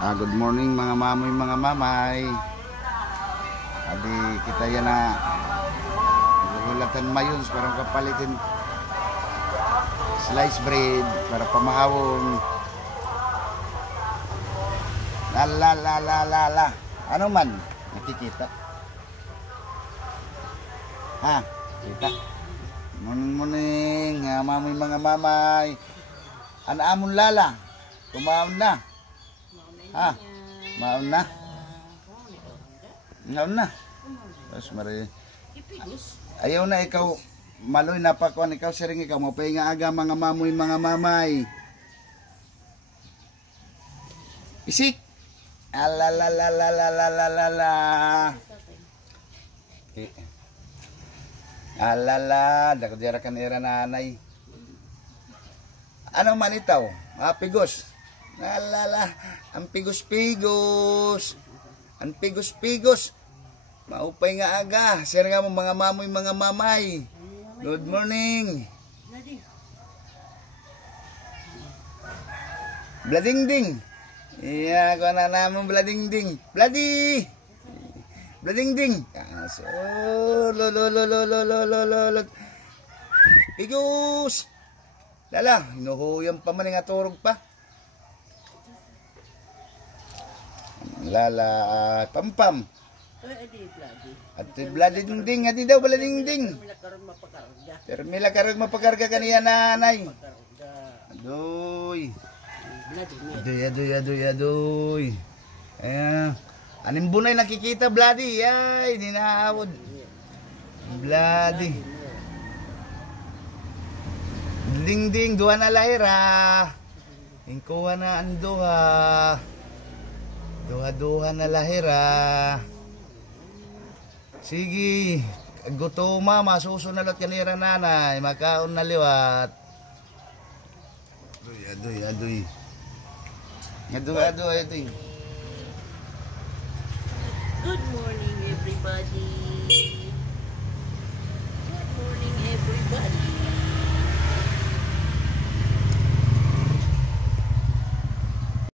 Good morning mga mamoy, mga mamay. Adi kita yan na hulatan mayons para kapalitin slice bread para pamahawon. La. Ano man nakikita? Ha, kita. Morning, mamoy, mga mamay. Amon lala. Kumaon na. Ha, maon na. Maon na. Tapos mari. Ayaw na ikaw maloy na pa kuan ikaw siring ikaw mo nga aga mga mamoy, mga mamay. Isik. Alala. Alala, dakdira kan era nanay. Ano man itaw? Pigos. Alala, ang pigos-pigos. Ang pigos-pigos. Maupay nga aga. Sir nga mo mga mamoy, mga mamay. Good morning. Bladingding. Iya, ko na naman bladingding. Bladingding. So, lo. Pigos. Lala, hinuhuyang pa man nga turog pa. Lala, pampam. Ati bladingding, ati daw bladingding. Pero mila karag mapakarga kaniya nanay. Adoy. Adoy. Ayan. Anim bunay nakikita bloody. Ay, dinaawod. Bloody. Ding, duha na lahira. Ingkuha na ang duha. Duha na lahira. Sige. Gutoma, masusunod kanira nanay. Makaon na liwat. Adoy. Adoy. Good morning, everybody.